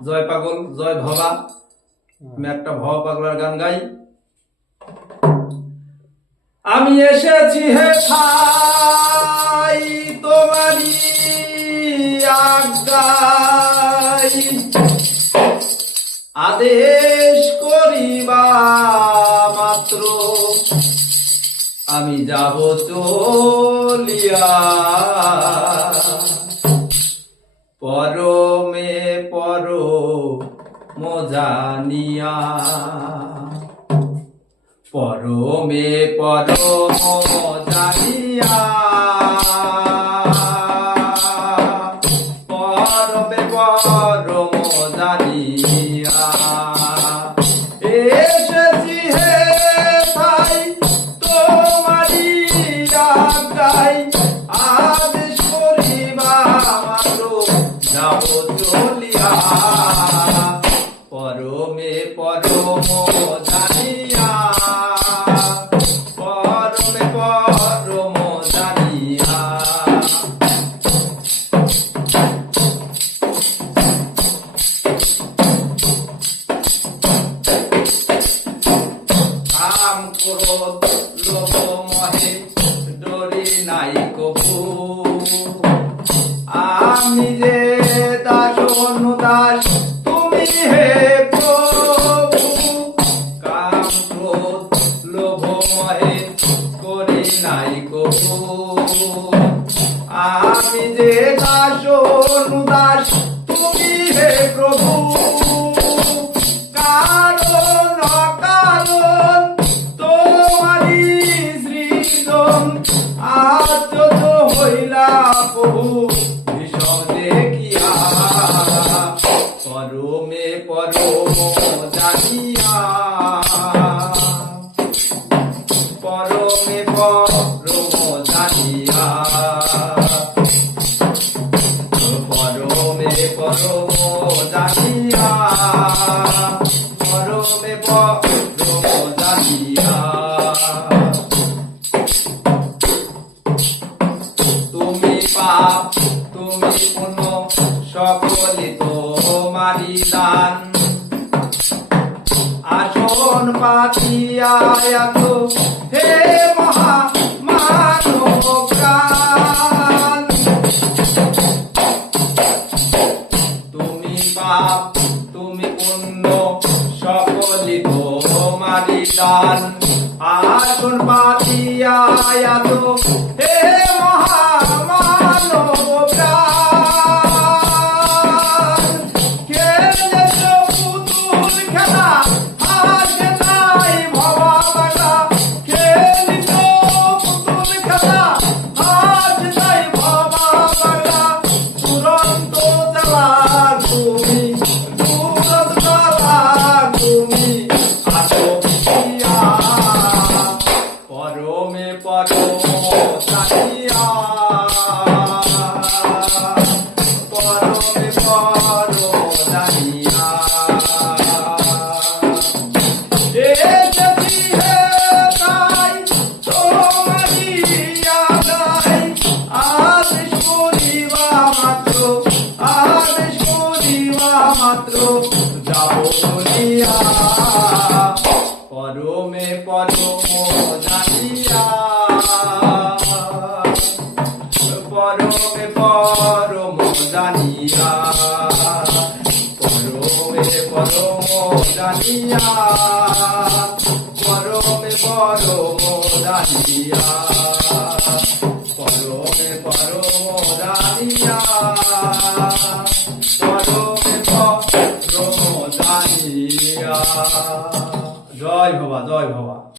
জয় পাগল জয় ভবা। আমি একটা ভবা পাগলার গান গাই। আমি এসেছি হে ঠাই তোমারি আজ্ঞায়, আদেশ করিবা মাত্র আমি যাব চলিয়া। পরমে পরম জানিয়া, পরমে পরম জানিয়া, পরমে পরম জানিয়া এসেছি হে ভাই তোমারি আজ্ঞায়, আদেশ করিবা মাত্র যাব চলিয়া। পরমে পরম জানিয়া, পরমে পরম জানিয়া। কাম ক্রোধ লোভ মোহে ডরি নাই কভু, আমি যে দাস অনুদাস তুমি হে প্রভু। কাম ক্রোধ লোভ মোহে করি নাই কভু, আমি যে দাস অনুদাস তুমি হে প্রভু। কারণ অকারণ তোমারি সৃজন, আশ্চর্য হইলা প্রভু বিষম দেখিয়া। পরমে পরম জানিয়া, পরমে পরম জানিয়া, পরমে পরম জানিয়া, পরমে পরম জানিয়া। তুমি পাপ তুমি পুণ্য সকলে তোমারি দান, আসন পাতিয়া এত হে মহা মানব প্রাণ। তুমি পাপ তুমি পুণ্য সকলে তোমারি দান, আসন পাতিয়া এত হে মহা মানব প্রাণ। খেলেছ পুতুল খেলা হাসে নাই ভবা বাগা, খেলিছ পুতুল খেলা হাসে নাই ভবা বাগা। দুরন্ত চালাক তুমি, দুরন্ত চালাক তুমি, আসো পিয়া। পরমে পরম জানিয়া, পরমে পরম জানিয়া। এসেছি হে তাই তোমারি আজ্ঞায়, আদেশ করিবা মাত্র, আদেশ করিবা মাত্র যাব চলিয়া। পরমে পরম জানিয়া, পরমে পরম জানিয়া, পরমে পরম জানিয়া, পরমে পরম জানিয়া, পরমে পরম জানিয়া, পরমে পরম জানিয়া। জয় ভবা জয় ভবা।